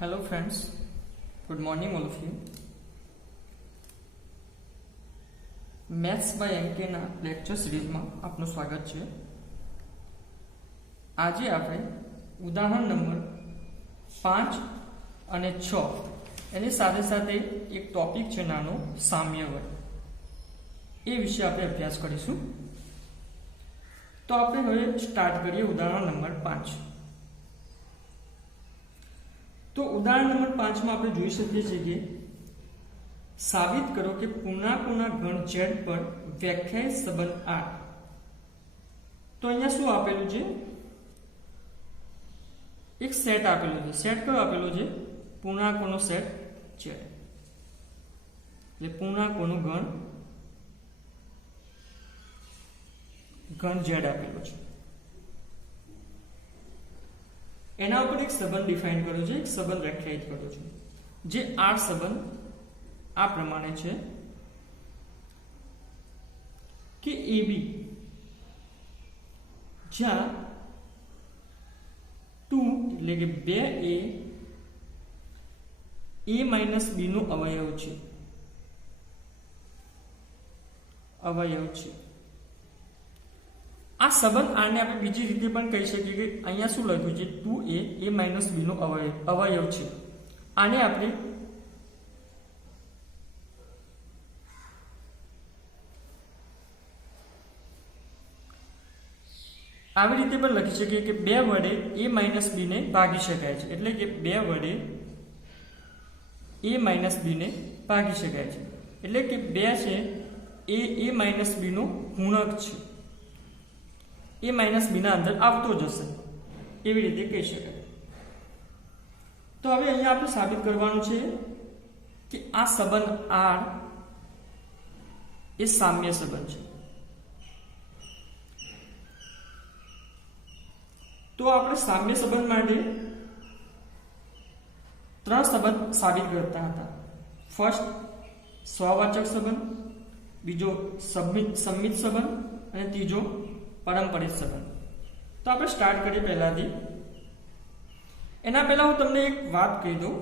Hello friends, good morning all of you. Maths by MK ના lecture સિરીઝમાં આપનું સ્વાગત છે. આજે આપણે ઉદાહરણ નંબર 5 અને 6 એની સાથે સાથે એક ટોપિક છે નાનો સામ્યવય, એ વિશે આપણે અભ્યાસ કરીશું. તો આપણે હવે સ્ટાર્ટ કરીએ ઉદાહરણ નંબર 5. તો ઉદાહરણ નંબર 5 માં આપણે જોઈ શકીએ છીએ કે સાબિત કરો કે પૂર્ણાંકોના ગણ z પર વ્યાખ્યાયિત સંબંધ R. તો અહીંયા શું આપેલું છે? એક સેટ આપેલો છે. સેટ કયો આપેલો છે? પૂર્ણાંકોનો સેટ z, એટલે પૂર્ણાંકોનો ગણ z આપેલો છે. એના ઉપર એક સંબંધ ડિફાઇન કર્યો છે, એક સંબંધ વ્યાખ્યાયિત કર્યો છે, જે R સંબંધ આ પ્રમાણે છે કે AB જ્યાં 2 એટલે કે 2 એ A - B નો અવયવ છે. આ સંબંધ આને આપણે બીજી રીતે પણ કહી શકીએ કે અહીંયા શું લખ્યું છે? 2A A - B નો અવયવ છે. આને આપણે આવી રીતે પણ લખી શકીએ કે 2 વડે A - B ને ભાગી શકાય છે. એટલે કે 2 વડે A - B ને ભાગી શકાય છે. એટલે કે 2 છે એ A - B નો ગુણક છે, A - B ના અંદર આવતો જશે, એવી રીતે કહી શકાય. તો હવે અહીંયા આપણે સાબિત કરવાનું છે કે આ સંબંધ R એ સામ્ય સંબંધ છે. તો આપણે સામ્ય સંબંધ માટે 3 સંબંધ સાબિત કરતા હતા. ફર્સ્ટ સ્વવાચક સંબંધ, બીજો સંમિત સંબંધ અને ત્રીજો પારંપરિક સંબંધ. તો આપણે સ્ટાર્ટ કરીએ પહેલાથી. એના પહેલા હું તમને એક વાત કહી દઉં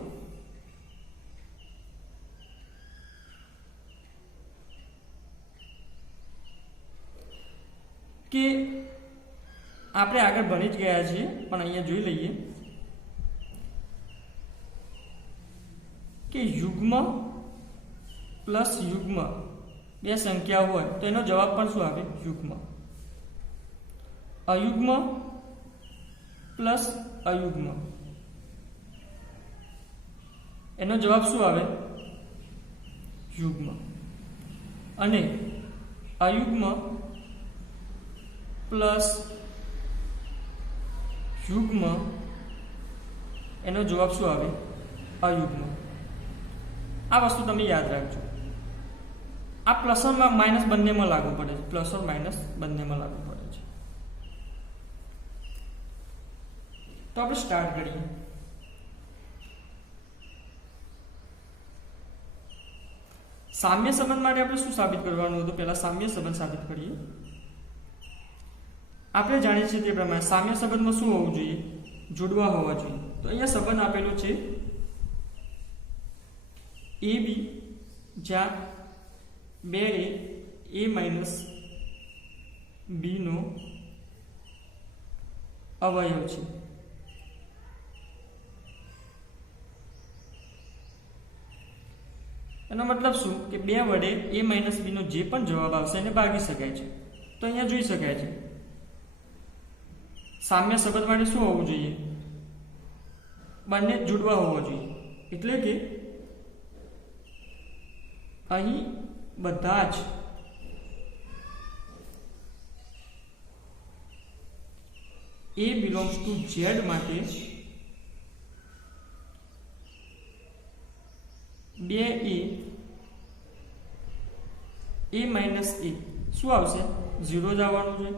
કે આપણે આગળ ભણી જ ગયા છીએ, પણ અહીંયા જોઈ લઈએ કે યુગ્મ પ્લસ યુગ્મ બે સંખ્યા હોય તો એનો જવાબ પણ શું આવે? યુગ્મ. અયુગ્મ પ્લસ અયુગ્મ એનો જવાબ શું આવે? યુગ્મ. અને અયુગ્મ પ્લસ યુગ્મ એનો જવાબ શું આવે? અયુગ્મ. આ વસ્તુ તમે યાદ રાખજો. આ પ્લસ ઓર માઇનસ બંનેમાં લાગુ પડે છે. પ્લસ ઓર માઇનસ બંનેમાં લાગુ પડે છે. તો આપણે સ્ટાર્ટ કરીએ. સામ્ય સંબંધ માટે આપણે શું સાબિત કરવાનું હતું? પહેલા સામ્ય સંબંધ સાબિત કરીએ. આપણે જાણીએ છીએ તે પ્રમાણે સામ્ય સંબંધમાં શું હોવું જોઈએ? જોડવા હોવા જોઈએ. તો અહીંયા સંબંધ આપેલો છે AB જ્યાં 2A A - B નો અવયવ છે. એનો મતલબ શું કે 2 વડે A - B નો જે પણ જવાબ આવશે એને ભાગી શકાય છે. તો અહીંયા જોઈ શકાય છે સામ્ય સંબંધ માટે શું હોવું જોઈએ? બંને જોડવા હોવા જોઈએ. એટલે કે અહીં બધા જ A belongs to Z માટે 2A A - A શું આવશે? 0 જ આવવાનું છે,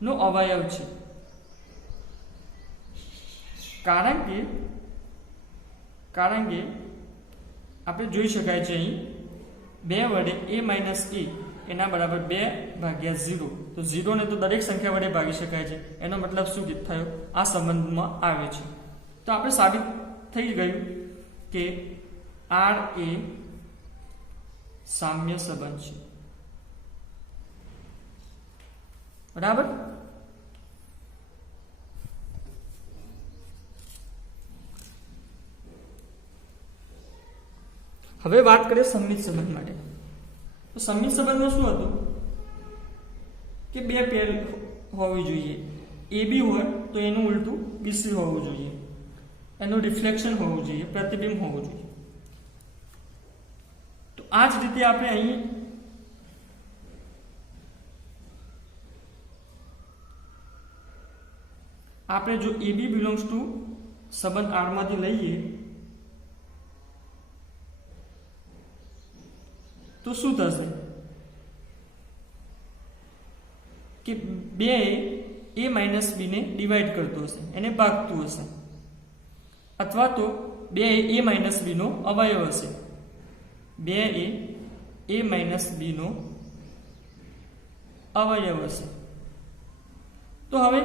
નો અવયવ છે. કારણ કે આપણે જોઈ શકાય છે અહીં 2 વડે A - A એના બરાબર 2/0. તો 0 ને તો દરેક સંખ્યા વડે ભાગી શકાય છે. એનો મતલબ શું થયો? આ સંબંધમાં આવે છે. તો આપણે સાબિત થઈ ગયું કે આર એ સામ્ય સંબંધ છે, બરાબર. હવે વાત કરીએ સંમિત સંબંધ માટે. તો સંમિત સંબંધમાં શું હતું કે બે પેર હોવી જોઈએ. એ બી હોય તો એનું ઉલટું બીસી હોવું જોઈએ, એનું રિફ્લેક્શન હોવું જોઈએ, પ્રતિબિંબ હોવું જોઈએ. તો આ જ રીતે આપણે અહીં જો એ બી બિલોંગ્સ ટુ સંબંધ આર માંથી લઈએ તો શું થશે કે બે એ માઇનસ બી ને ડિવાઈડ કરતું હશે, એને ભાગતું હશે, અથવા તો બે એ માઇનસ બી નો અવયવ હશે. બે એ માઇનસ બી નો અવયવ હશે. તો હવે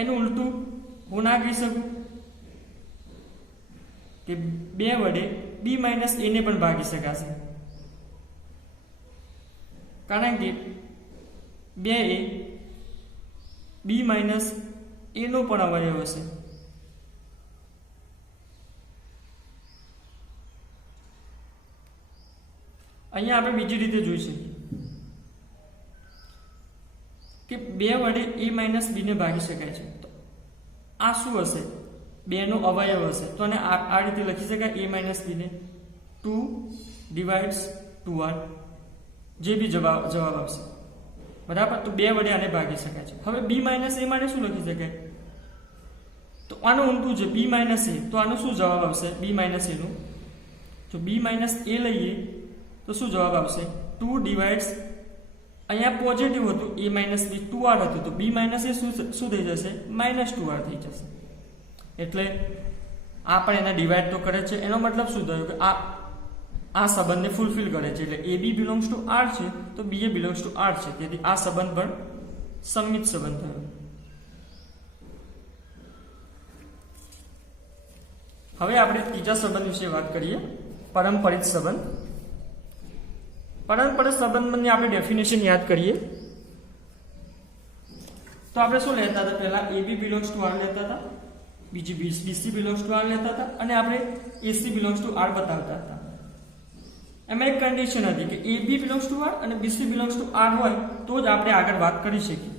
એનું ઉલટું હું ના કહી શકું કે બે વડે બી માઇનસ એ ને પણ ભાગી શકાશે, કારણ કે બે એ બી માઇનસ એ નો પણ અવયવ હશે. અહીંયા આપણે બીજી રીતે જોઈ શકીએ કે બે વડે એ માઇનસ બી ને ભાગી શકાય છે. તો આ શું હશે? બે નો અવયવ હશે. તો આને આ રીતે લખી શકાય એ માઇનસ બી ને 2 ડિવાઇડ્સ 2r, જે બી જવાબ આવશે, બરાબર. તો બે વડે આને ભાગી શકાય છે. હવે બી માઇનસ એ માટે શું લખી શકાય? તો આનું ઊંધું છે બી માઇનસ એ. તો આનો શું જવાબ આવશે? બી માઇનસ એનું. જો બી માઇનસ એ લઈએ તો શું જવાબ આવશે? 2 ડિવાઇડ્સ, અહીંયા પોઝિટિવ હતું એ માઇનસ બી 2r હતું, તો બી માઇનસ એ શું થઈ જશે? માઇનસ 2r થઈ જશે. એટલે આ પણ એને ડિવાઈડ તો કરે છે. એનો મતલબ શું થયો કે આ સંબંધને ફૂલફિલ કરે છે. એટલે એ બી બિલોંગ્સ ટુ આર છે તો બી એ બિલોંગ્સ ટુ આર છે. તેથી આ સંબંધ પણ સંમિત સંબંધ થયો. હવે આપણે ત્રીજા સંબંધ વિશે વાત કરીએ, પારંપરિક સંબંધ. પારંપરિક સંબંધની આપણે ડેફિનેશન યાદ કરીએ તો આપણે શું લેતા હતા? પહેલા એ બી બિલોંગ્સ ટુ આર લેતા હતા, બીજી બીસી બિલોંગ્સ ટુ આર લેતા હતા, અને આપણે એસી બિલોંગ્સ ટુ આર બતાવતા હતા. એમાં એક કન્ડિશન હતી કે એ બી બિલોંગ્સ ટુ આર અને બીસી બિલોંગ્સ ટુ આર હોય તો જ આપણે આગળ વાત કરી શકીએ.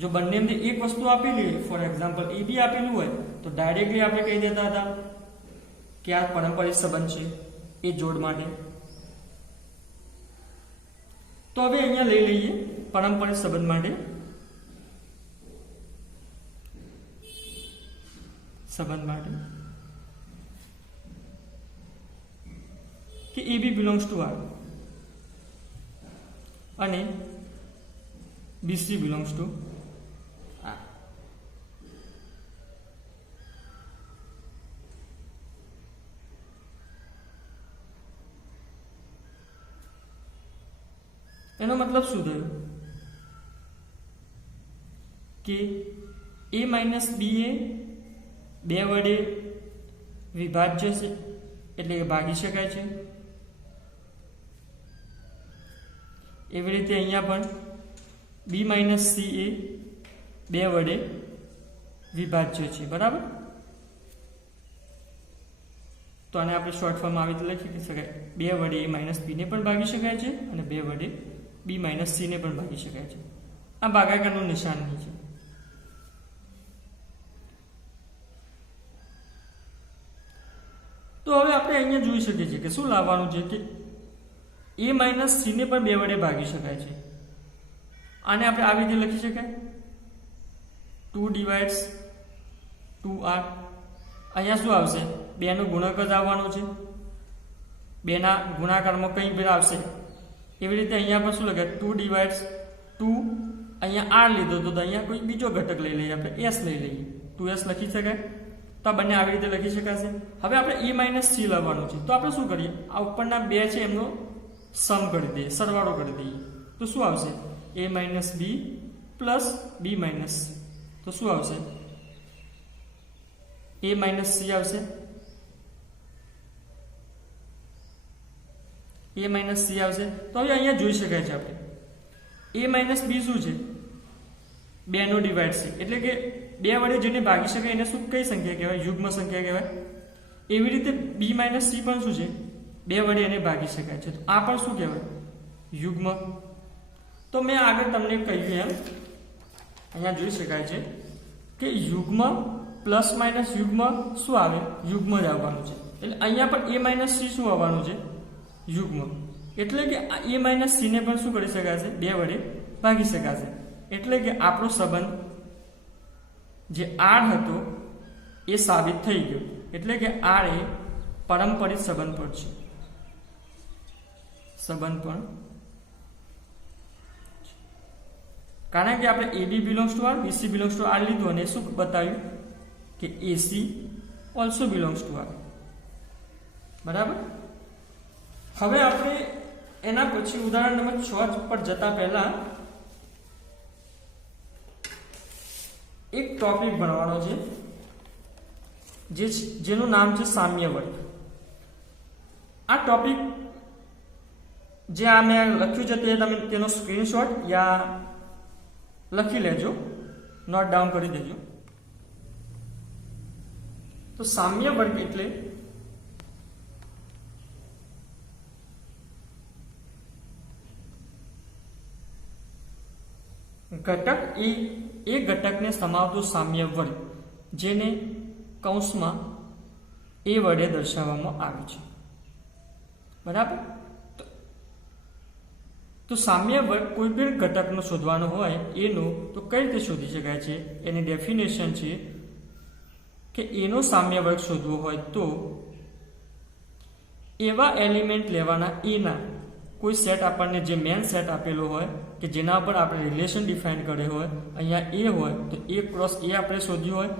જો બંનેને એક વસ્તુ આપેલી હોય, ફોર એક્ઝામ્પલ એ બી આપેલું હોય, તો ડાયરેક્ટલી આપણે કહી દેતા હતા કે આ પારંપરિક સંબંધ છે એ જોડ માટે. તો હવે અહીંયા લઈ લઈએ પારંપરિક સંબંધ માટે કે એ બી બિલોંગ્સ ટુ આર અને બીસી બિલોંગ્સ ટુ આર. એનો મતલબ શું થયો કે એ માઇનસ બી એ બે વડે વિભાજ્ય છે, એટલે કે ભાગી શકાય છે. એવી રીતે અહીંયા પણ બી માઇનસ સી એ બે વડે વિભાજ્ય છે, બરાબર. તો આને આપણે શોર્ટ ફોર્મ આવી રીતે લખી શકાય, બે વડે એ માઇનસ બી ને પણ ભાગી શકાય છે અને બે વડે બી માઇનસ સી ને પણ ભાગી શકાય છે. આ ભાગાકારનું નિશાન નહીં છે. તો હવે આપણે અહીંયા જોઈ શકીએ છીએ કે શું લાવવાનું છે કે એ માઇનસ સી ને પણ બે વડે ભાગી શકાય છે. આને આપણે આવી રીતે લખી શકાય 2 ડિવાઇડ્સ 2r. અહીંયા શું આવશે? બેનો ગુણક જ આવવાનો છે, બેના ગુણાકારમાં કંઈ પણ આવશે. એવી રીતે અહીંયા પણ શું લખાય? 2 ડિવાઇડ્સ 2, અહીંયા r લીધો તો અહીંયા કોઈ બીજો ઘટક લઈ લઈએ, આપણે s લઈ લઈએ, 2s લખી શકાય. તો આ બંને આવી રીતે લખી શકાશે. હવે આપણે એ માઇનસ સી લાવવાનું છે, તો આપણે શું કરીએ? આ ઉપરના બે છે એમનો સમ કરી દઈએ, સરવાળો કરી દઈએ. તો શું આવશે? એ માઇનસ બી પ્લસ બી માઇનસ સી. તો શું આવશે? એ માઇનસ સી આવશે, એ માઇનસ સી આવશે. તો હવે અહીંયા જોઈ શકાય છે આપણે એ માઇનસ બી શું છે, 2 નો ડિવાઇડ છે, એટલે કે 2 વડે જેને ભાગી શકાય એને શું કઈ સંખ્યા કહેવાય, યુગ્મ સંખ્યા કહેવાય. એવી રીતે બી માઇનસ સી પણ શું છે, 2 વડે એને ભાગી શકાય છે, તો આ પણ શું કહેવાય, યુગ્મ. તો મેં આગળ તમને કહ્યું એમ અહીંયા જોઈ શકાય છે કે યુગ્મ પ્લસ માઇનસ યુગ્મ શું આવે, યુગ્મ જ આવવાનું છે. એટલે અહીંયા પણ એ માઇનસ સી શું આવવાનું છે, યુગ્મ. એટલે કે એ માઇનસ સી ને પણ શું કરી શકાશે, 2 વડે ભાગી શકાશે. એટલે કે આપણો સંબંધ જે આર હતો એ સાબિત થઈ ગયો. એટલે કે આર એ પારંપરિક સંબંધ પણ છે, સંબંધ પણ, કારણ કે આપણે AB belongs to R, BC belongs to R લીધું અને શું બતાવ્યું કે AC also belongs to R. બરાબર. હવે આપણે એના પછી ઉદાહરણ નંબર 6 પર જતા પહેલા એક ટોપિક ભણવાનો છે જેનું નામ છે સામ્ય વર્ગ. આ ટોપિક જે આ મેં લખ્યું છે તે તમે તેનો સ્ક્રીનશોટ યા લખી લેજો, નોટ ડાઉન કરી દેજો. તો સામ્ય વર્ગ એટલે ઘટક એ ઘટકને સમાવતો સામ્ય વર્ગ જેને કૌંસમાં એ વડે દર્શાવવામાં આવે છે. બરાબર. તો સામ્ય વર્ગ કોઈ પણ ઘટકનો શોધવાનો હોય એનો તો કઈ રીતે શોધી શકાય છે, એની ડેફિનેશન છે કે એનો સામ્ય વર્ગ શોધવો હોય તો એવા એલિમેન્ટ લેવાના એના કોઈ સેટ આપણને જે મેન સેટ આપેલો હોય કે જેના પર આપણે રિલેશન ડિફાઇન કર્યો હોય, અહીંયા એ હોય તો એ ક્રોસ એ આપણે શોધ્યું હોય,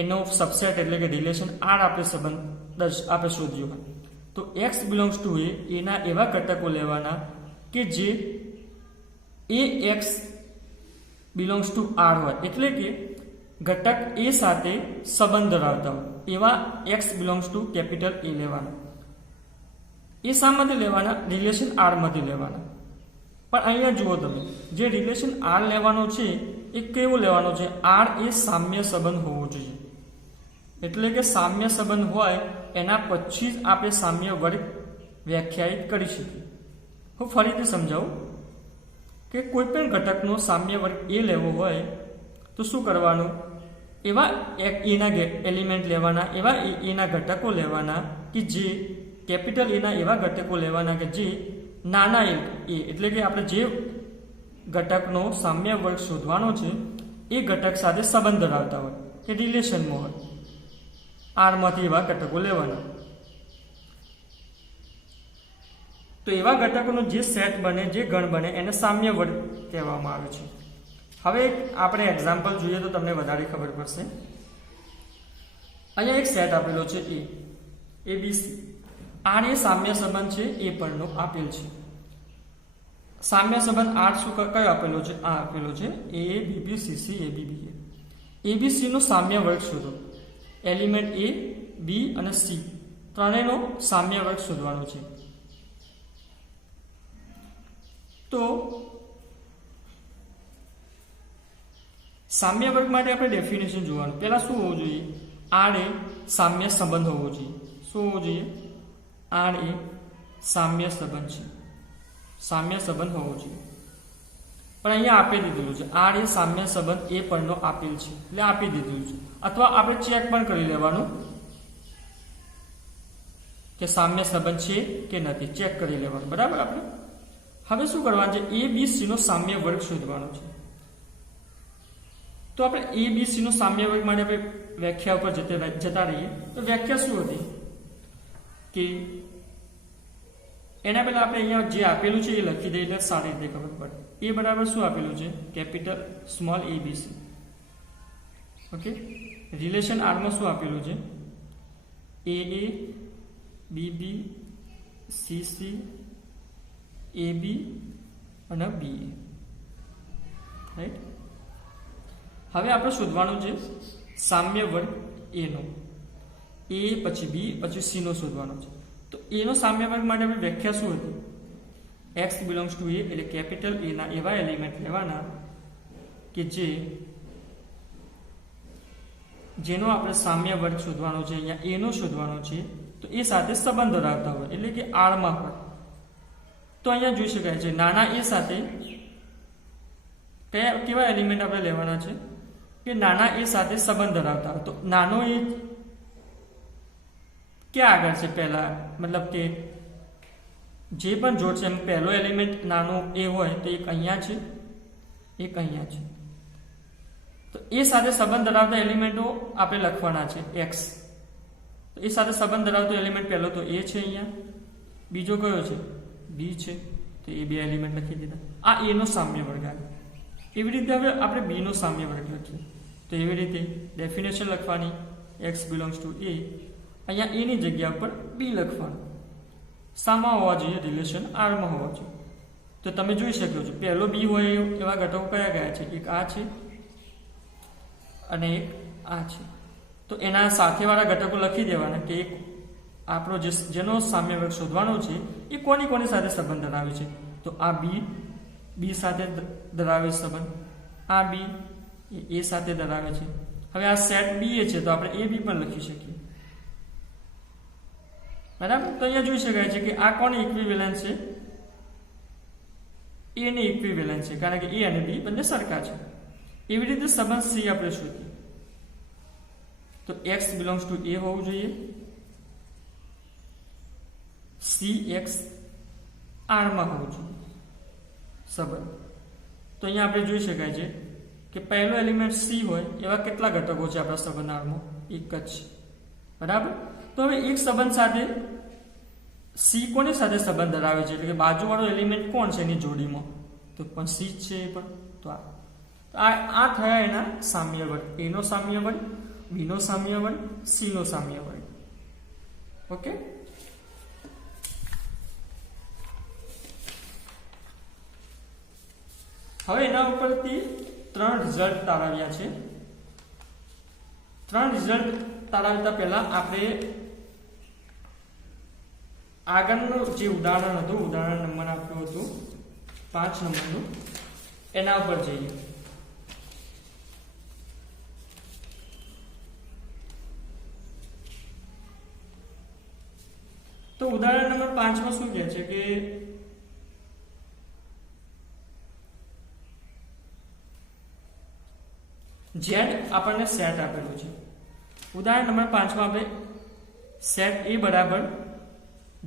એનો સબસેટ એટલે કે રિલેશન આર આપણે સંબંધ આપણે શોધ્યું હોય તો એક્સ બિલોંગ્સ ટુ એના એવા ઘટકો લેવાના કે જે એ એક્સ બિલોંગ્સ ટુ આર હોય, એટલે કે ઘટક એ સાથે સંબંધ ધરાવતા હોય એવા એક્સ બિલોંગ્સ ટુ કેપિટલ એ લેવાના. એ શામાંથી લેવાના, રિલેશન આર માંથી લેવાના. પણ અહીંયા જુઓ તમે, જે રિલેશન આર લેવાનો છે એ કેવો લેવાનો છે, આર એ સામ્ય સંબંધ હોવો જોઈએ. એટલે કે સામ્ય સંબંધ હોય એના પછી જ આપણે સામ્ય વર્ગ વ્યાખ્યાયિત કરી શકીએ. હું ફરીથી સમજાવું કે કોઈ પણ ઘટકનો સામ્ય વર્ગ એ લેવો હોય તો શું કરવાનું, એવા એના એલિમેન્ટ લેવાના, એવા એના ઘટકો લેવાના કે જે કેપિટલ એના એવા ઘટકો લેવાના કે જે નાના એ એટલે કે આપણે જે ઘટકનો સામ્ય વર્ગ શોધવાનો છે એ ઘટક સાથે સંબંધ ધરાવતા હોય કે રિલેશનમાં હોય, આરમાંથી એવા ઘટકો લેવાના. તો એવા ઘટકોનો જે સેટ બને, જે ગણ બને એને સામ્ય વર્ગ કહેવામાં આવે છે. હવે આપણે એક્ઝામ્પલ જોઈએ તો તમને વધારે ખબર પડશે. અહીંયા એક સેટ આપેલો છે ABC. આર એ સામ્ય સંબંધ છે એ પરનો આપેલ છે. સામ્ય સંબંધ આર શું કયો આપેલો છે, આ આપેલો છે ABBCC ABBA. ABC નો સામ્ય વર્ગ શોધો. એલિમેન્ટ A, B અને C ત્રણેયનો સામ્ય વર્ગ શોધવાનો છે. તો સામ્ય વર્ગ માટે આપણે ડેફિનેશન જોવાનું. પહેલા શું હોવું જોઈએ, આર એ સામ્ય સંબંધ હોવો જોઈએ. શું હોવું જોઈએ, આર એ સામ્ય સંબંધ છે, સામ્ય સંબંધ હોવો જોઈએ. પણ અહીંયા આપી દીધેલું છે આર એ સામ્ય સંબંધ એ પરનો આપેલ છે, એટલે આપી દીધેલું છે. અથવા આપણે ચેક પણ કરી લેવાનું કે સામ્ય સંબંધ છે કે નથી, ચેક કરી લેવાનું. બરાબર. આપણે હવે શું કરવાનું છે, ABC નો સામ્ય વર્ગ શોધવાનો છે. તો આપણે ABC નો સામ્ય વર્ગ માટે આપણે વ્યાખ્યા ઉપર જતા રહીએ. તો વ્યાખ્યા શું હતી કે એના પહેલા આપણે અહીંયા જે આપેલું છે એ લખી દઈએ એટલે સારી રીતે ખબર પડે. એ બરાબર શું આપેલું છે, capital small ABC. Okay. Relation આરમાં શું આપેલું છે, AA BB CC AB અને BA. રાઈટ. હવે આપણે શોધવાનું છે સામ્ય વર્ગ એનો. એ પછી બી પછી સી નો શોધવાનો છે. તો એનો સામ્ય વર્ગ માટે આપણી વ્યાખ્યા શું હતી? એક્સ બિલોંગ્સ ટુ એ એટલે કેપિટલ એ ના એવા એલિમેન્ટ લેવાના કે જેનો આપણે સામ્ય વર્ગ શોધવાનો છે, અહીંયા એનો શોધવાનો છે, તો એ સાથે સંબંધ ધરાવતા હોય એટલે કે આડમાં હોય. તો અહીંયા જોઈ શકાય છે નાના એ સાથે કેવા એલિમેન્ટ આપણે લેવાના છે કે નાના એ સાથે સંબંધ ધરાવતા હોય. તો નાનો એ ક્યાં આગળ છે? પહેલા મતલબ કે જે પણ જોડ છે એમ પહેલો એલિમેન્ટ નાનો એ હોય તો એક અહીંયા છે, એક અહીંયા છે. તો એ સાથે સંબંધ ધરાવતા એલિમેન્ટો આપણે લખવાના છે એક્સ. તો એ સાથે સંબંધ ધરાવતો એલિમેન્ટ પહેલો તો એ છે અહીંયા, બીજો કયો છે? બી છે. તો એ બે એલિમેન્ટ લખી દીધા. આ એ નો સામ્ય વર્ગ આવે. એવી રીતે હવે આપણે બી નો સામ્ય વર્ગ લખીએ. તો એવી રીતે ડેફિનેશન લખવાની એક્સ બિલોંગ્સ ટુ એ, અહીંયા એની જગ્યા પર બી લખવાનું. શામાં હોવા જોઈએ? રિલેશન આરમાં હોવા જોઈએ. તો તમે જોઈ શકો છો પહેલો બી હોય એવા ઘટકો કયા કયા છે? એક આ છે અને એક આ છે. તો એના સાથેવાળા ઘટકો લખી દેવાના કે એક આપણો જેનો સામ્ય વર્ગ શોધવાનો છે એ કોની કોની સાથે સંબંધ ધરાવે છે. તો આ બી સાથે ધરાવે સંબંધ, આ બી એ સાથે ધરાવે છે. હવે આ સેટ બી એ છે તો આપણે એ બી પણ લખી શકીએ. બરાબર. તો અહીંયા જોઈ શકાય છે કે આ કોની ઇક્વિવેલન્ટ છે? એ ની ઇક્વિવેલન્ટ છે, કારણ કે એ અને બી બંને સરખા છે. એવી રીતે સંબંધ સી આપણે શોધીએ તો એક્સ બિલોંગ્સ ટુ એ હોવું જોઈએ, સી એક્સ આરમાં હોવું જોઈએ સંબંધ. તો અહીંયા આપણે જોઈ શકાય છે કે પહેલો એલિમેન્ટ સી હોય એવા કેટલા ઘટકો છે આપણા સંબંધ આરમાં? એક જ છે. બરાબર. તો હવે એક સંબંધ સાથે સી કોની સાથે સંબંધ ધરાવે છે? એટલે કે બાજુવાળો એલિમેન્ટ કોણ છે એની જોડીમાં? તો પણ સી જ છે. એ પણ તો આ થયા એના સામ્ય વર્ગ. એ નો સામ્ય વર્ગ, બી નો સામ્ય વર્ગ, સી નો સામ્ય વર્ગ. ઓકે. હવે એના ઉપરથી 3 રિઝલ્ટ તારવ્યા છે. 3 રિઝલ્ટ તારવતા પહેલા આપણે આગળનું જે ઉદાહરણ હતું, ઉદાહરણ નંબર આપ્યું હતું 5 નંબરનું, એના ઉપર જઈએ. તો ઉદાહરણ નંબર 5 માં શું કહે છે કે ઝેડ આપણને સેટ આપેલું છે. ઉદાહરણ નંબર 5 માં આપણે સેટ એ બરાબર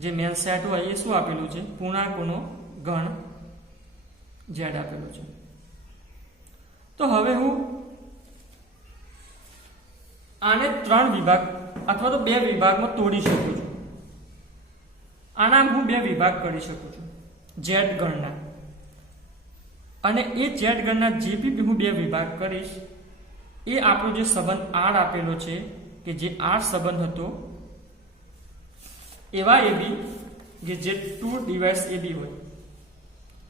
જે મેન સેટ હોય એ શું આપેલું છે? પૂર્ણાંકોનો ગણ ઝેડ આપેલું છે. તો હવે હું આને 3 વિભાગ અથવા તો 2 વિભાગમાં તોડી શકું છું. આના હું 2 વિભાગ કરી શકું છું ઝેડ ગણના. અને એ ઝેડ ગણના જે બી હું 2 વિભાગ કરીશ એ આપણો જે સંબંધ આર આપેલો છે કે જે આર સંબંધ હતો એવા એબી જે 2 ડિવાઇડ્સ એબી હોય,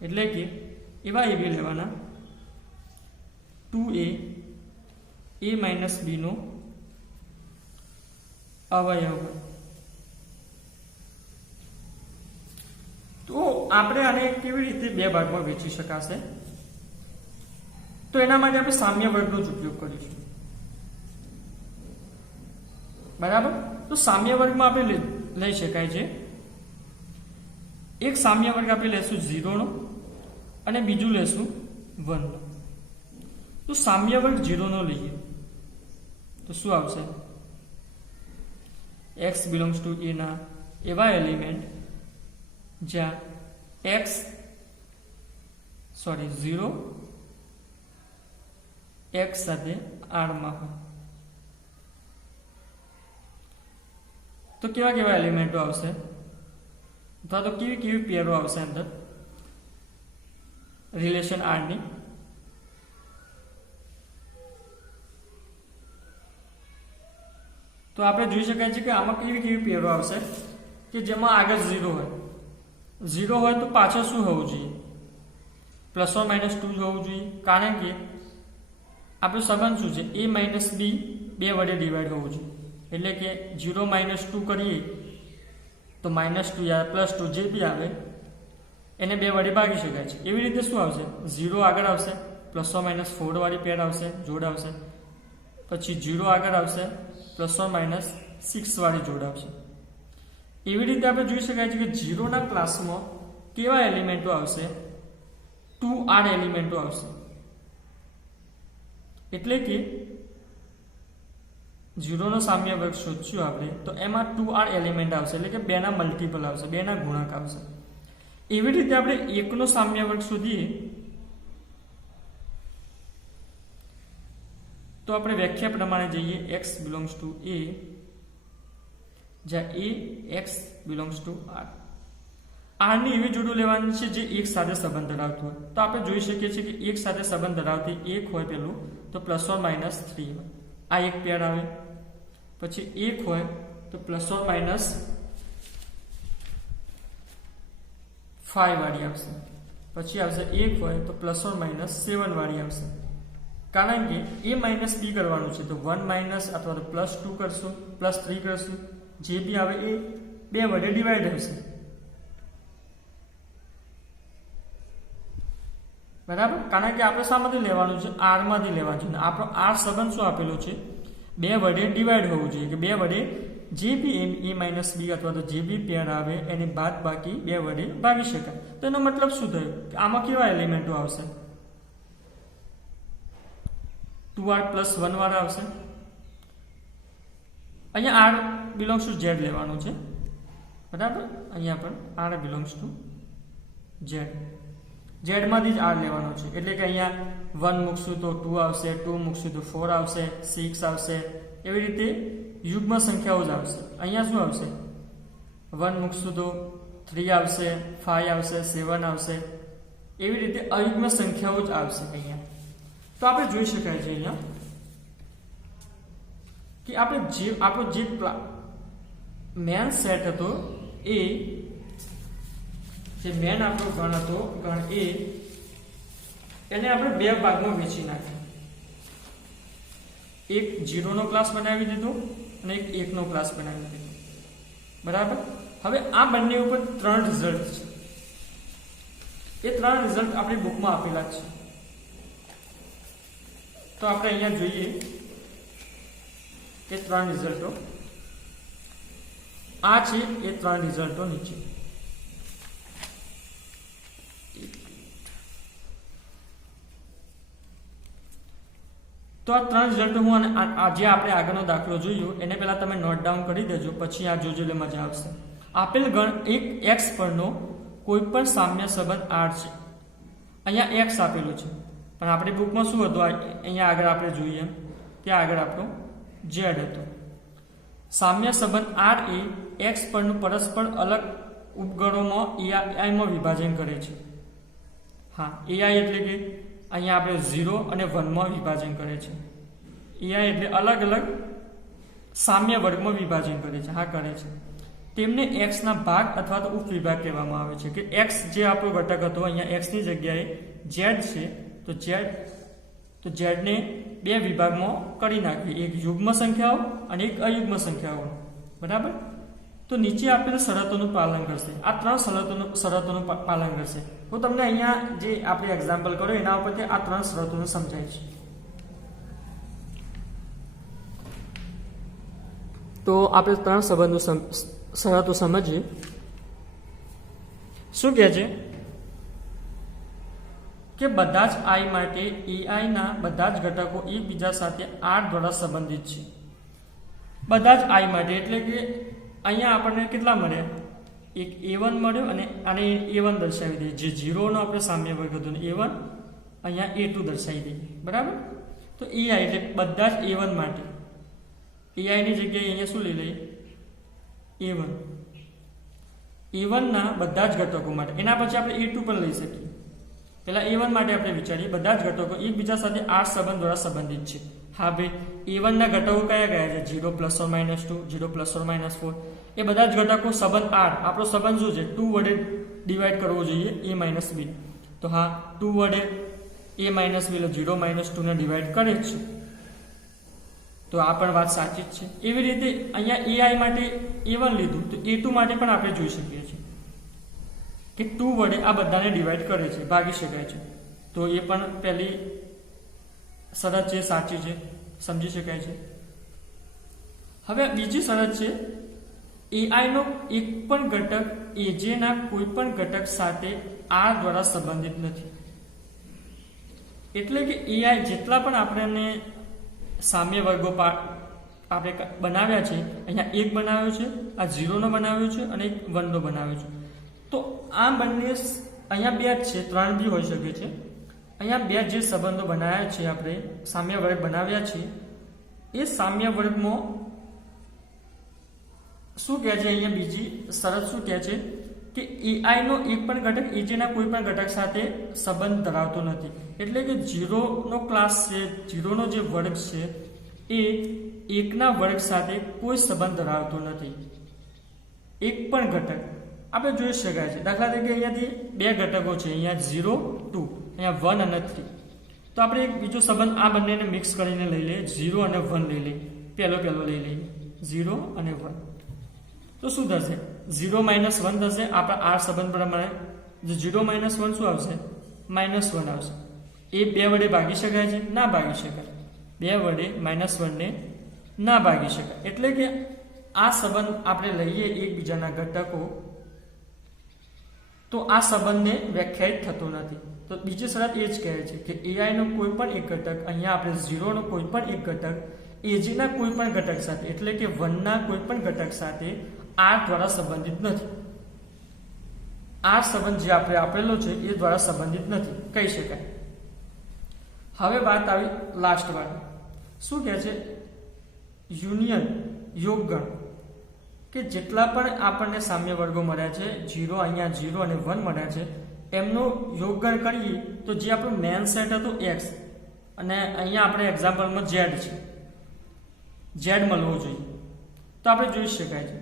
એટલે કે એવા એબી લેવાના 2a a - b નો અવયવ હોય. તો આપણે આને કેવી રીતે 2 ભાગમાં વહેંચી શકાશે? તો એના માટે આપણે સામ્ય વર્ગનો જ ઉપયોગ કરીશું. બરાબર. તો સામ્ય વર્ગમાં આપણે લઈ શકાય છે એક સામ્ય વર્ગ આપણે લેશું 0 નો અને બીજું લેશું 1 નો. તો સામ્ય વર્ગ 0 નો લઈએ તો શું આવશે? x બિલોંગ્સ ટુ a ના એવા એલિમેન્ટ જ્યાં x 0 x સાથે આડમાં હોય. તો કેવા કેવા એલિમેન્ટો આવશે અથવા તો કેવી કેવી પેરો આવશે અંદર રિલેશન આર ની? તો આપણે જોઈ શકાય છે કે આમાં કેવી કેવી પેરો આવશે કે જેમાં આગળ 0 હોય. 0 હોય તો પાછળ શું હોવું જોઈએ? +or -2 હોવું જોઈએ, કારણ કે આપણો સંબંધ શું છે? a - b 2 વડે ડિવાઈડ હોવું જોઈએ. એટલે કે 0 - 2 કરીએ તો -2 યા +2 જે બી આવે એને 2 વડે ભાગી શકાય છે. એવી રીતે શું આવશે 0 આગળ આવશે ±4 વાળી પેર આવશે જોડ આવશે, પછી 0 આગળ આવશે ±6 વાળી જોડ આવશે. એવી રીતે આપણે જોઈ શકાય છે કે 0 ના ક્લાસમાં કેવા એલિમેન્ટો આવશે 2R એલિમેન્ટો આવશે. એટલે કે 0 નો સામ્ય વર્ગ શોધશું આપણે તો એમાં 2R એલિમેન્ટ આવશે, એટલે કે 2 ના મલ્ટીપલ આવશે, 2 ના ગુણક આવશે. એવી રીતે આપણે 1 નો સામ્ય વર્ગ શોધીએ તો આપણે વ્યાખ્યા પ્રમાણે જઈએ x belongs to a, જ્યાં a x belongs to r. r ની એવી જોડો લેવાની છે જે એક સાથે સંબંધ ધરાવતું હોય. તો આપણે જોઈ શકીએ છીએ કે એક સાથે સંબંધ ધરાવતી એક હોય પેલું તો ±3 હોય, આ એક પેર આવે. પછી એક હોય તો ±5 વાળી આવશે. પછી આવશે એક હોય તો ±7 વાળી આવશે. કારણ કે a - b કરવાનું છે તો 1 - અથવા તો +2 કરશું, +3 કરશું, જે બી આવે એ 2 વડે ડિવાઈડ હશે. બરાબર, કારણ કે આપણે શામાંથી લેવાનું છે r માંથી લેવાનું છે. આપણો r સંબંધ શું આપેલો છે 2 વડે ડિવાઈડ હોવું જોઈએ, કે 2 વડે જે બી a - b અથવા તો જે બી પેર આવે એની બાદ બાકી 2 વડે ભાગી શકાય. તો એનો મતલબ શું થયો કે આમાં કેવા એલિમેન્ટો આવશે 2R + 1 વાળા આવશે. અહીંયા r belongs to z લેવાનું છે. બરાબર, અહીંયા પણ r belongs to z, z માંથી જ r લેવાનો છે. એટલે કે અહીંયા 1 મૂકશું તો 2 આવશે, 2 મૂકશું તો 4 આવશે, 6 આવશે. એવી રીતે યુગ્મ સંખ્યાઓ જ આવશે. અહીંયા શું આવશે 1 મૂકશું તો 3 આવશે, 5 આવશે, 7 આવશે. એવી રીતે અયુગ્મ સંખ્યાઓ જ આવશે અહીંયા. તો આપણે જોઈ શકાય છે અહીંયા કે આપણો જે મેન સેટ હતો એ જે મેન આપણો ગણ હતો ગણ એ એને આપણે 2 ભાગમાં વહેંચી નાખ્યો. એક 0 નો ક્લાસ બનાવી દીધો અને એક 1 નો ક્લાસ બનાવી દીધો. બરાબર, હવે આ બંને ઉપર 3 રિઝલ્ટ છે. એ 3 રિઝલ્ટ આપણી બુકમાં આપેલા છે. તો આપણે અહીંયા જોઈએ કે 3 રિઝલ્ટો આ છે. એ 3 રિઝલ્ટો નીચે તો આ 3 રિઝલ્ટો હું અને આજે આપણે આગળનો દાખલો જોયો એને પહેલા તમે નોટ ડાઉન કરી દેજો, પછી આ જોજો એટલે મજા આવશે. આપેલ ગણ એક x પરનો કોઈ પણ સામ્ય સંબંધ r છે. અહીંયા x આપેલું છે પણ આપણી બુકમાં શું હતું અહીંયા આગળ આપણે જોઈએ ત્યાં આગળ આપણો z હતો. સામ્ય સંબંધ r એ x પરનું પરસ્પર અલગ ઉપગણોમાં ai માં વિભાજન કરે છે. હા, ai એટલે કે અહીંયા આપણે 0 અને 1 માં વિભાજન કરે છે. ai એટલે અલગ અલગ સામ્ય વર્ગમાં વિભાજન કરે છે. હા, કરે છે. તેમને x ના ભાગ અથવા તો ઉપવિભાગ કહેવામાં આવે છે. કે x જે આપણો ઘટક હતો અહીંયા x ની જગ્યાએ z છે તો z ને 2 વિભાગમાં કરી નાખીએ, એક યુગ્મ સંખ્યાઓ અને એક અયુગ્મ સંખ્યાઓ. બરાબર, તો નીચે આપેલ શરતોનું પાલન કરશે. આ 3 શરતોનું પાલન કરશે. હું તમને અહીંયા જે આપણે એક્ઝામ્પલ કર્યો એના ઉપરથી આ 3 શરતોને સમજાય છે. તો આપણે 3 સંબંધો શરતો સમજીએ. શું કહે છે કે બધા જ i માટે ai ના બધા જ ઘટકો એકબીજા સાથે r દ્વારા સંબંધિત છે. બધા જ i માટે એટલે કે અહીંયા આપણને કેટલા મળ્યા, એક a1 મળ્યો અને આને a1 દર્શાવી દઈએ. જે 0 નો આપણે સામ્ય વર્ગ હતો ને a1, અહીંયા a2 દર્શાવી દઈએ. બરાબર, તો ai એટલે બધા જ a1 માટે ai ની જગ્યાએ અહીંયા શું લઈ લઈએ a1. a1 ના બધા જ ઘટકો માટે. એના પછી આપણે a2 પણ લઈ શકીએ. પહેલા a1 માટે આપણે વિચારીએ બધા જ ઘટકો એકબીજા સાથે r સંબંધ દ્વારા સંબંધિત છે. હા ભાઈ, a1 ના ઘટકો કયા કયા છે 0 ± 2, 0 ± 4. એ બધા જ ઘટકો સંબંધ r. આપણો સંબંધ શું છે 2 વડે ડિવાઈડ કરવો જોઈએ a - b. તો હા, 2 વડે a - b એટલે 0 - 2 ને ડિવાઈડ કરે જ છે. તો આ પણ વાત સાચી જ છે. એવી રીતે અહીંયા AI માટે A1 લીધું તો A2 માટે પણ આપણે જોઈ શકીએ છીએ કે 2 વડે આ બધાને ડિવાઈડ કરે છે, ભાગી શકાય છે. તો એ પણ પહેલી શરત છે, સાચી છે, સમજી શકાય છે. હવે બીજી શરત છે AI નો એક પણ ઘટક AJ ના કોઈ પણ ઘટક સાથે R દ્વારા સંબંધિત નથી. એટલે કે AI જેટલા પણ આપણને સામ્ય વર્ગો આપણે બનાવ્યા છે, અહીંયા એક બનાવ્યો છે, આ 0 નો બનાવ્યો છે અને એક 1 નો બનાવ્યો છે. તો આ બંને અહીંયા બે જ છે, 3 બી હોઈ શકે છે. અહીંયા બે જે સંબંધો બનાવ્યા છે, આપણે સામ્ય વર્ગ બનાવ્યા છે, એ સામ્ય વર્ગમાં શું કહે છે, અહીંયા બીજી શરત શું કહે છે કે AI નો એક પણ ઘટક AJ ના કોઈ પણ ઘટક સાથે સંબંધ ધરાવતો નથી. એટલે કે 0 નો ક્લાસ છે, 0 નો જે વર્ગ છે એ 1 ના વર્ગ સાથે કોઈ સંબંધ ધરાવતો નથી. એક પણ ઘટક આપણે જોઈ શકાય છે. દાખલા તરીકે અહીંયાથી બે ઘટકો છે, અહીંયા 0 2, અહીંયા 1 અને 3. તો આપણે એક બીજો સંબંધ આ બંનેને મિક્સ કરીને લઈ લઈએ, 0 અને 1 લઈ લઈએ. પહેલો લઈ લઈએ 0 અને 1. તો શું થશે? 0 - 1 થશે. આપણા R સંબંધ પ્રમાણે 0 - 1 શું આવશે? -1 આવશે. એ બે વડે ભાગી શકાય છે? ના ભાગી શકાય. બે વડે -1 ને ના ભાગી શકાય. એટલે કે આ સંબંધ આપણે લઈએ એકબીજાના ઘટકો, તો આ સંબંધને વ્યાખ્યાયિત થતો નથી. તો બીજી શરત એ જ કહે છે કે AI નો કોઈ પણ એક ઘટક, અહીંયા આપણે 0 નો કોઈ પણ એક ઘટક AJ ના કોઈ પણ ઘટક સાથે, એટલે કે 1 ના કોઈ પણ ઘટક સાથે R દ્વારા સંબંધિત નથી. આ સંબંધ જે આપણે આપેલો છે એ દ્વારા સંબંધિત નથી કહી શકાય. હવે વાત આવી લાસ્ટ વાત. શું કહે છે? યુનિયન, યોગગણ, કે જેટલા પણ આપણને સામ્ય વર્ગો મળ્યા છે, 0 અહીંયા 0 અને 1 મળ્યા છે, એમનું યોગગણ કરીએ તો જે આપણું મેન સેટ હતો X, અને અહીંયા આપણે એક્ઝામ્પલમાં Z છે, Z મળવો જોઈએ. તો આપણે જોઈ શકાય છે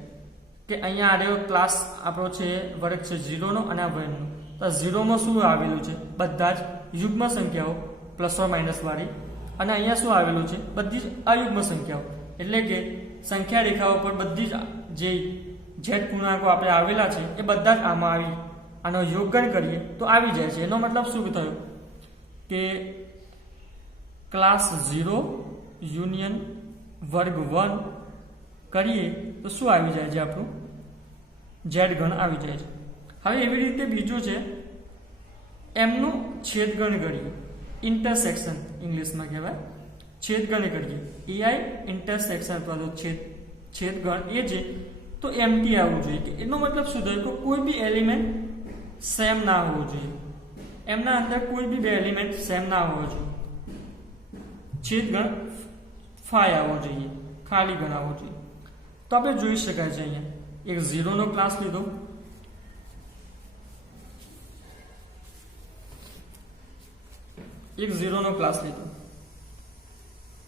કે અહીંયા આડેવો ક્લાસ આપણો છે, વર્ગ છે 0 નો અને આ 1 નો. તો 0 માં શું આવેલું છે? બધા જ યુગ્મ સંખ્યાઓ પ્લસ ઓર માઇનસ વાળી, અને અહીંયા શું આવેલું છે? બધી જ અયુગ્મ સંખ્યાઓ. એટલે કે સંખ્યા રેખાઓ પર બધી જ જે Z પૂર્ણાંકો આપણે આવેલા છે એ બધા જ આમાં આવી, આનો યોગગણ કરીએ તો આવી જાય છે. એનો મતલબ શું થયો કે ક્લાસ 0 યુનિયન વર્ગ 1 કરીએ તો શું આવી જાય છે? આપણું Z ગણ આવી જાય છે. હવે એવી રીતે બીજું છે, એમનું છેદગણ કરીએ, ઇન્ટરસેક્શન ઇંગ્લિશમાં કહેવાય, છેદગણ કરીએ. AI ઇન્ટરસેક્શન અથવા તો છેદગણ એ છે તો એમટી આવવું જોઈએ. કે એનો મતલબ શું થયો કે કોઈ બી એલિમેન્ટ સેમ ના હોવો જોઈએ, એમના અંદર કોઈ બી બે એલિમેન્ટ સેમ ના હોવો જોઈએ. છેદગણ 5 આવવો જોઈએ, ખાલી ગણ આવવો જોઈએ. તો આપણે જોઈ શકાય છે અહીંયા એક 0 નો ક્લાસ લીધો, એક 0 નો ક્લાસ લીધો.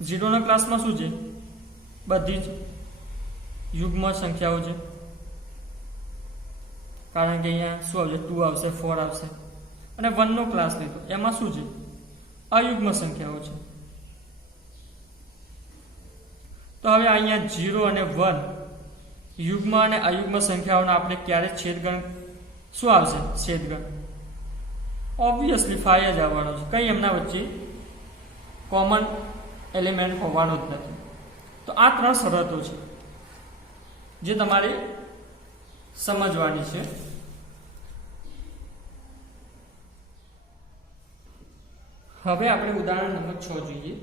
0 ના ક્લાસમાં શું છે? બધી જ યુગ્મ સંખ્યાઓ છે, કારણ કે અહીંયા શું આવશે? 2 આવશે, 4 આવશે. અને 1 નો ક્લાસ લીધો, એમાં શું છે? અયુગ્મ સંખ્યાઓ છે. તો હવે અહીંયા 0 અને 1 યુગ્મ અને અયુગ્મ સંખ્યાઓના આપણે ક્યારે છેદગણ શું આવશે? છેદગણ ઓબ્વિયસલી 5 જ આવવાનો છે. કઈ એમના વચ્ચે કોમન એલિમેન્ટ હોવાનો જ નથી. તો આ 3 શરતો છે જે તમારે સમજવાની છે. હવે આપણે ઉદાહરણ નંબર 6 જોઈએ.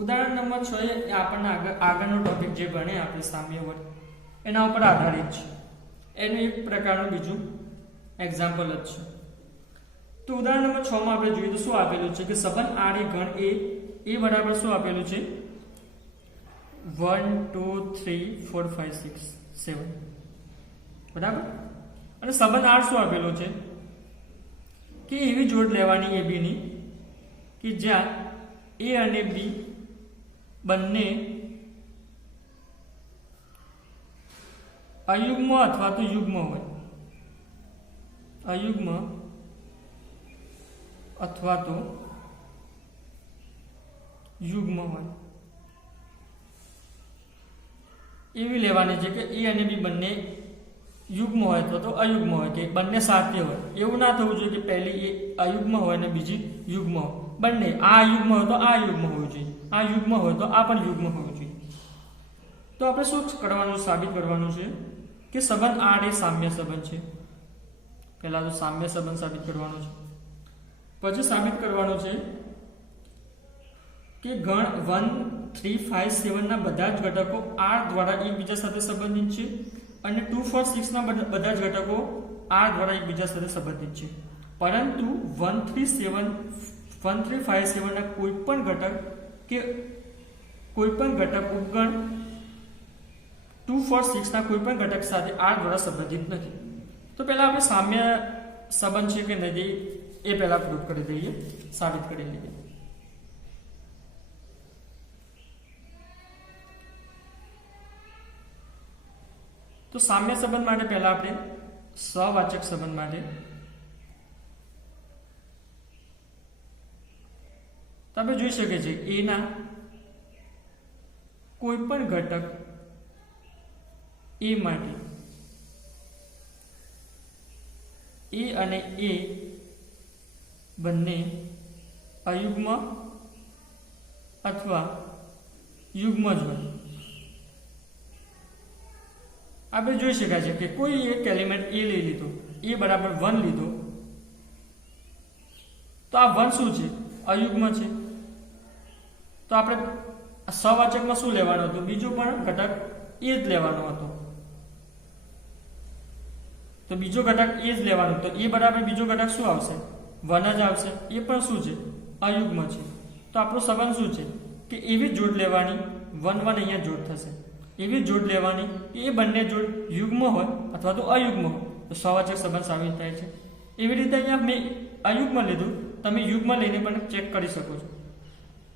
ઉદાહરણ નંબર 6 એ આપણને આગળનો ટોપિક જે ભણે આપણે સામ્ય વર્ગ, એના ઉપર આધારિત છે. એનું એક પ્રકારનું બીજું એક્ઝામ્પલ જ છે. તો ઉદાહરણ નંબર 6 માં આપણે જોઈએ તો શું આપેલું છે કે સંબંધ R એ ગણ A બરાબર શું આપેલું છે? 1 2 3 4 5 6 7 બરાબર. અને સંબંધ R શું આપેલો છે કે એવી જોડ લેવાની AB ની કે જ્યાં A અને B બંને અયુગ્મ અથવા તો યુગ્મ હોય, અયુગ્મ અથવા તો યુગ્મ હોય. એવી લેવાની છે કે એ અને બી બંને યુગ્મ હોય અથવા તો અયુગ્મ હોય, કે બંને સાથે હોય. એવું ના થવું જોઈએ કે પહેલી એ અયુગ્મ હોય અને બીજી યુગ્મ હોય. બંને આ યુગ્મ હોય તો આ યુગ્મ હોવું જોઈએ, આ યુગ્મ હોય તો આ પણ યુગ્મ હોવું જોઈએ. તો આપણે શું કરવાનું, સાબિત કરવાનું છે કે સંબંધ આર એ સામ્ય સંબંધ છે. પહેલા તો સામ્ય સંબંધ સાબિત કરવાનો છે. પછી સાબિત કરવાનું છે કે ગણ 1, 3, 5, 7 ના બધા જ ઘટકો આર દ્વારા એકબીજા સાથે સંબંધિત છે અને 2, 4, 6 ના બધા જ ઘટકો આર દ્વારા એકબીજા સાથે સંબંધિત છે. પરંતુ 1, 3, 5, 7 ના કોઈ પણ ઘટક કે કોઈ પણ ઘટક ઉપગણ 2, 4, 6 ના કોઈ પણ ઘટક સાથે આર દ્વારા સંબંધિત નથી. તો પહેલા આપણે સામ્ય સંબંધ છે કે નથી એ પહેલા પ્રૂફ કરી દઈએ, સાબિત કરી લઈએ. તો સામ્ય સંબંધ માટે પહેલા આપણે સહવાચક સંબંધ માટે તો આપણે જોઈ શકીએ છીએ એ ના કોઈ પણ ઘટક એ માટે એ અને એ બંને અયુગ્મ અથવા યુગ્મ જ હોય. આપણે જોઈ શકાય છે કે કોઈ એક એલિમેન્ટ એ લઈ લીધો, એ બરાબર 1 લીધો, તો આ 1 શું છે, અયુગ્મ છે. તો આપણે સહવાચકમાં શું લેવાનું હતું, બીજો પણ ઘટક એ જ લેવાનો હતો. તો બીજો ઘટક એ જ લેવાનો, તો એ બરાબર બીજો ઘટક શું આવશે, 1 જ આવશે. એ પણ શું છે, અયુગ્મ છે. તો આપણો સંબંધ શું છે કે એવી જોડ લેવાની, 1, 1 અહીંયા જોડ થશે, એવી જોડ લેવાની એ બંને જોડ યુગ્મ હોય અથવા તો અયુગ્મ હોય તો સહવાચક સંબંધ સાબિત થાય છે. એવી રીતે અહીંયા મેં અયુગ્મ લીધું, તમે યુગ્મ લઈને પણ ચેક કરી શકો છો.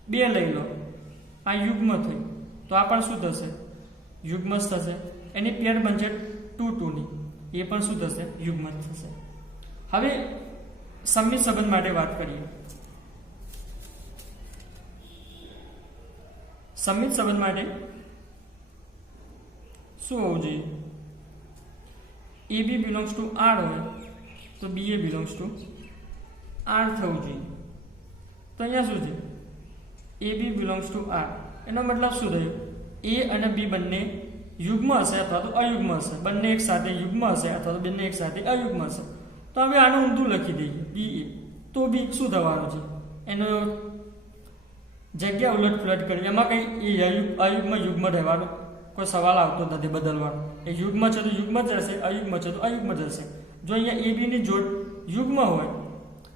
2 લઈ લો, આ યુગ્મ થયું તો આ પણ શું થશે, યુગ્મ જ થશે. એની પેર બનશે 2, 2 ની, એ પણ શું થશે, યુગ્મ જ થશે. હવે સંમિત સંબંધ માટે વાત કરીએ. સંમિત સંબંધ માટે શું હોવું જોઈએ, AB belongs to R હોય તો BA belongs to R થવું જોઈએ. તો અહીંયા શું છે, AB belongs to R, એનો મતલબ શું થયો, A અને B બંને યુગ્મ હશે અથવા તો અયુગ્મ હશે, બંને એક સાથે યુગ્મ હશે અથવા તો બંને એક સાથે અયુગ્મ હશે. તો હવે આનું ઊંધું લખી દઈએ, BA, તો B શું થવાનું છે, એનો જગ્યા ઉલટ કરી, એમાં કઈ એ અયુગ્મ યુગ્મ રહેવાનું કોઈ સવાલ આવતો નથી બદલવાનો. એ યુગ્મ છે તો યુગ્મ જ રહેશે, અયુગ્મ છે તો અયુગ્મ જ રહેશે. જો અહીંયા AB ની જોડ યુગ્મ હોય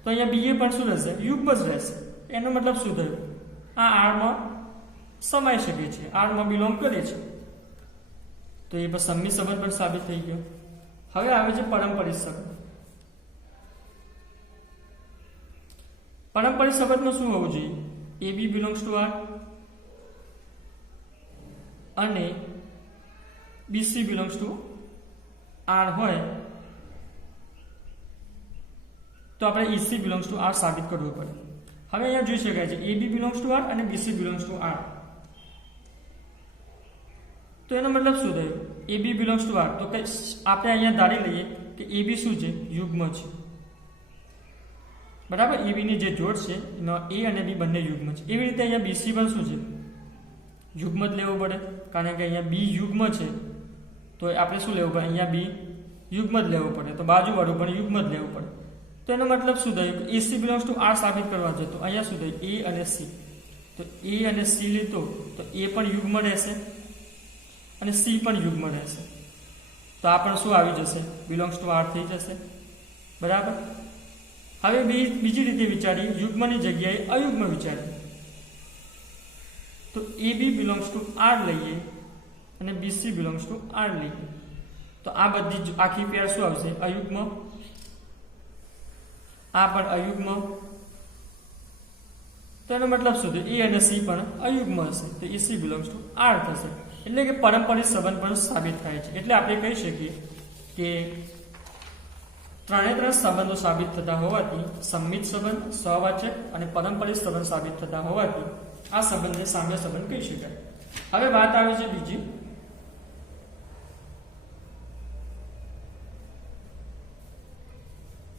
તો અહીંયા BA પણ શું રહેશે, યુગ્મ જ રહેશે. એનો મતલબ શું થયું, આ R માં સમાઈ શકે છે, R માં બિલોંગ કરે છે. તો એ બસ સંમિત સંબંધ પણ સાબિત થઈ ગયો. હવે આવે છે પારંપરિક સંબંધ. પારંપરિક સંબંધમાં શું હોવું જોઈએ, AB belongs to R અને BC belongs to R હોય તો આપણે EC belongs to R સાબિત કરવું પડે. હવે અહીંયા જોઈ શકાય છે AB belongs to R અને BC belongs to R. તો એનો મતલબ શું થયો, AB belongs to R, તો કે આપણે અહીંયા ધારી લઈએ કે AB શું છે, યુગ્મ છે. બરાબર, AB ની જે જોડ છે એમાં A અને B બંને યુગ્મ છે. એવી રીતે અહીંયા BC પણ શું છે, યુગ્મ જ લેવું પડે, કારણ કે અહીંયા B યુગ્મ છે તો આપણે શું લેવું પડે, અહીંયા B યુગ્મ જ લેવું પડે, તો બાજુવાળું પણ યુગ્મ જ લેવું પડે. તો એનો મતલબ શું થયું, AC belongs to R સાબિત કરવા છે તો અહીંયા શું થયું, A અને C. તો A અને C લીધો તો A પણ યુગ્મ રહેશે અને C પણ યુગ્મ રહેશે. તો આ પણ શું આવી જશે, belongs to R થઈ જશે. બરાબર. હવે બીજી રીતે વિચારીએ, યુગ્મની જગ્યાએ અયુગ્મ વિચારીએ. તો AB belongs to R લઈએ અને BC belongs to R લઈએ તો આ બધી આખી પેર શું આવશે, અયુગ્મ. આ પણ અયુગ્મ. તો એનો મતલબ શું થયો, A અને C પણ અયુગ્મ હશે તો EC belongs to R થશે. એટલે કે પારંપરિક સંબંધ પણ સાબિત થાય છે. એટલે આપણે કહી શકીએ કે ત્રણે સંબંધો સાબિત થતા હોવાથી, સંમિત સંબંધ, સહવાચક અને પારંપરિક સંબંધ સાબિત થતા હોવાથી આ સંબંધને સામ્ય સંબંધ કહી શકાય. હવે વાત આવે છે બીજી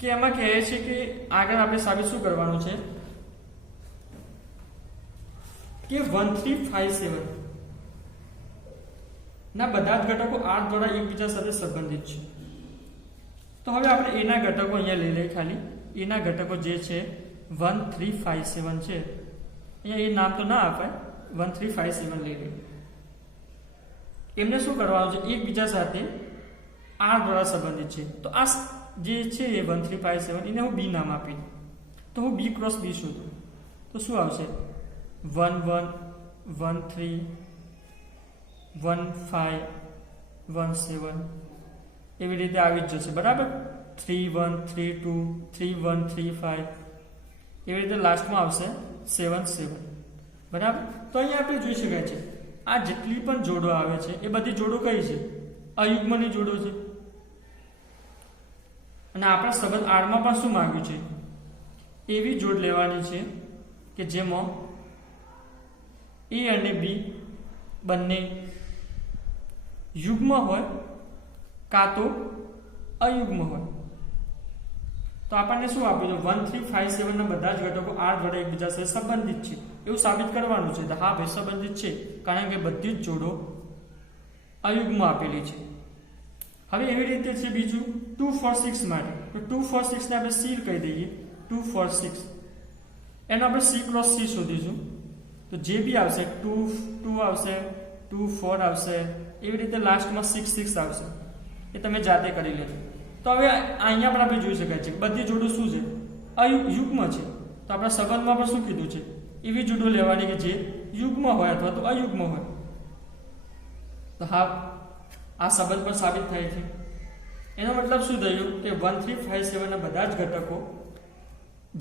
કે એમાં કહે છે કે આગળ આપણે સાબિત શું કરવાનું છે કે 1357 ના બધા જ ઘટકો R દ્વારા એકબીજા સાથે સંબંધિત છે. તો હવે આપણે A ના ઘટકો અહીંયા લઈ લઈએ. ખાલી A ના ઘટકો જે છે 1357 છે, અહીંયા એ નામ તો ના અપાય, 1357 લઈ લઈએ. એમને શું કરવાનું છે, એકબીજા સાથે R દ્વારા સંબંધિત છે. તો આ જે છે એ 1357 એને હું B નામ આપી દઉં. તો હું B ક્રોસ B શોધું તો શું આવશે 1 1 1 3 1 5 1 7 એવી રીતે આવી જ જશે. બરાબર, 3 1 3 2 3 1 3 5 એવી રીતે લાસ્ટમાં આવશે 7 7. બરાબર, તો અહીંયા આપણે જોઈ શકાય છે આ જેટલી પણ જોડો આવે છે એ બધી જોડો કઈ છે, અયુગ્મની જોડો છે. અને આપણા સંબંધ આરમાં પણ શું માંગ્યું છે, એવી જોડ લેવાની છે કે જેમાં A અને B બંને યુગ્મ હોય કાં તો અયુગ્મ હોય. તો આપણને શું આપ્યું છે 1357 ના બધા જ ઘટકો R દ્વારા એકબીજા સાથે સંબંધિત છે એવું સાબિત કરવાનું છે. તો હા ભાઈ સંબંધિત છે, કારણ કે બધી જ જોડો અયુગ્મ આપેલી છે. હવે એવી રીતે છે બીજું 2 4 6 માટે. તો 2 4 6 ને આપણે C કહી દઈએ. 2 4 6 એનો આપણે C ક્રોસ C શોધીશું. તો જે બી આવશે 2 2 આવશે, 2 4 આવશે, એવી રીતે લાસ્ટમાં 6 6 આવશે. એ તમે જાતે કરી લેજો. તો હવે અહીંયા પણ આપણે જોઈ શકાય છે બધી જોડો શું છે, અયુગ્મ છે. તો આપણા સંબંધમાં પણ શું કીધું છે, એવી જોડો લેવાની કે જે યુગ્મ હોય અથવા તો અયુગ્મ હોય. તો હા, આ સંબંધ પણ સાબિત થાય છે. એનો મતલબ શું થયું કે 1357 ના બધા જ ઘટકો,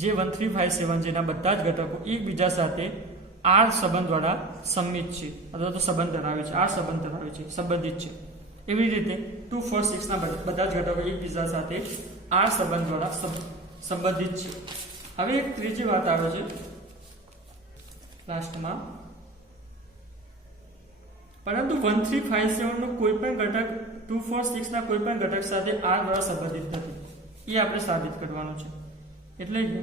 જે 1357 જેના બધા જ ઘટકો એકબીજા સાથે R સંબંધ દ્વારા સંમિત છે અથવા તો સંબંધ ધરાવે છે, R સંબંધ ધરાવે છે, સંબંધિત છે. એવી રીતે 2 4 6 ના બધા જ ઘટકો એકબીજા સાથે R સંબંધ દ્વારા સંબંધિત છે. હવે એક ત્રીજી વાત આવે છે લાસ્ટમાં, પરંતુ 1357 નો કોઈ પણ ઘટક 2 4 6 ના કોઈ પણ ઘટક સાથે R દ્વારા સંબંધિત નથી. એ આપણે સાબિત કરવાનું છે. એટલે કે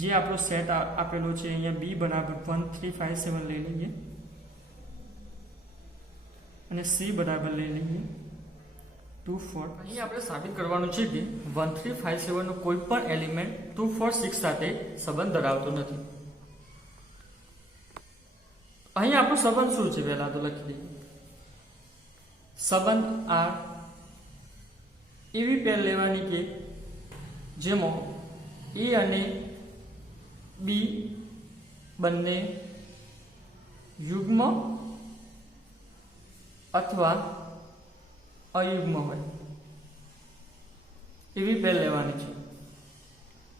જે આપણો સેટ આપેલો છે અહીંયા B બરાબર 1357 લઈ લઈએ અને C બરાબર લઈ લઈએ 2 4. અહીં આપણે સાબિત કરવાનું છે કે 1357 નો કોઈ પણ એલિમેન્ટ 2 4 6 સાથે સંબંધ ધરાવતો નથી. અહીં આપણો સંબંધ શું છે પહેલા તો લખી દઈએ. સંબંધ R એવી પેર લેવાની કે જેમાં A અને B બંને યુગ્મ અથવા અયુગ્મ હોય એવી પેર લેવાની છે.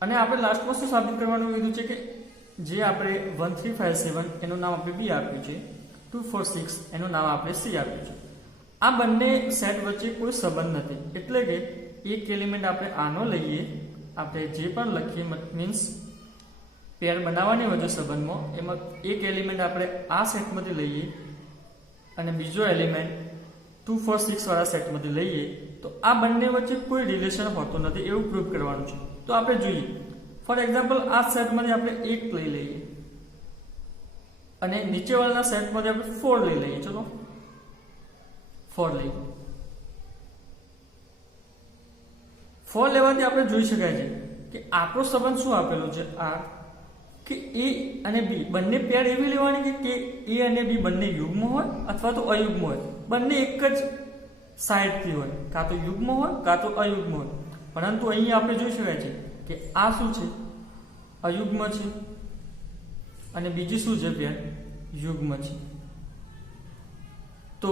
અને આપણે લાસ્ટમાં શું સાબિત કરવાનું કીધું છે કે જે આપણે 1357 એનું નામ આપણે B આપ્યું છે, 246 એનું નામ આપણે C આપ્યું છે. આ બંને સેટ વચ્ચે કોઈ સંબંધ નથી. એટલે કે એક એલિમેન્ટ આપણે આનો લઈએ, આપણે જે પણ લખીએ મીન્સ પેર બનાવવાની હોય છે સંબંધમાં, એમાં એક એલિમેન્ટ આપણે આ સેટમાંથી લઈએ અને બીજો એલિમેન્ટ 246 વાળા સેટમાંથી લઈએ, તો આ બંને વચ્ચે કોઈ રિલેશન હોતો નથી એવું પ્રૂવ કરવાનું છે. તો આપણે જોઈએ, ફોર એક્ઝામ્પલ આ સેટમાંથી આપણે 1 લઈ લઈએ અને નીચેવાળાના સેટમાંથી આપણે 4 લઈ લઈએ. ચલો 4 લઈએ. 4 લેવાથી આપણે જોઈ શકાય છે કે આપણો સંબંધ શું આપેલો છે, આ કે A અને B બંને પેર એવી લેવાની કે A અને B બંને યુગ્મ હોય અથવા તો અયુગ્મ હોય, બંને એક જ સાઈડથી હોય, કાં તો યુગ્મ હોય કાં તો અયુગ્મ હોય. પરંતુ અહીં આપણે જોઈ શકાય છે કે આ શું છે, અયુગ્મ છે અને બીજી શું છે પેર, યુગ્મ છે. તો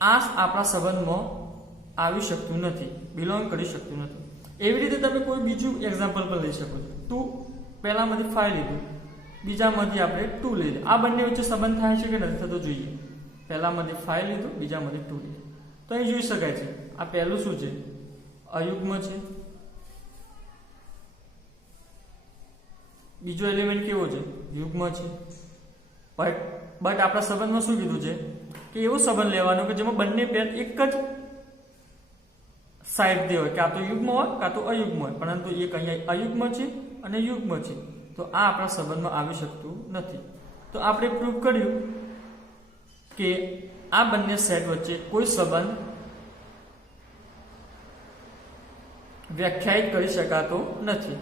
આ આપણા સંબંધમાં આવી શકતું નથી, બિલોંગ કરી શકતું નથી. એવી રીતે તમે કોઈ બીજું એક્ઝામ્પલ પણ લઈ શકો છો. 2 પહેલામાંથી 5 લીધું, બીજામાંથી આપણે 2 લઈ લીધું. આ બંને વચ્ચે સંબંધ થાય છે કે નથી થતો જોઈએ. પહેલામાંથી 5 લીધું, બીજામાંથી 2 લીધું. તો અહીં જોઈ શકાય છે આ પહેલું શું છે, અયુગ્મ છે. બીજો એલિમેન્ટ કેવો છે, યુગ્મ છે. બટ આપણા સંબંધમાં શું કીધું છે કે એવો સંબંધ લેવાનો કે જેમાં બંને પેર એક જ સાઈડ દે હોય, કાં તો યુગ્મ હોય કાં તો અયુગ્મ હોય, પરંતુ એક અહીંયા અયુગ્મ છે અને યુગ્મ છે, તો આ આપણા સંબંધમાં આવી શકતું નથી. તો આપણે પ્રૂવ કર્યું કે આ બંને સેટ વચ્ચે કોઈ સંબંધ વ્યાખ્યાયિત કરી શકાતો નથી.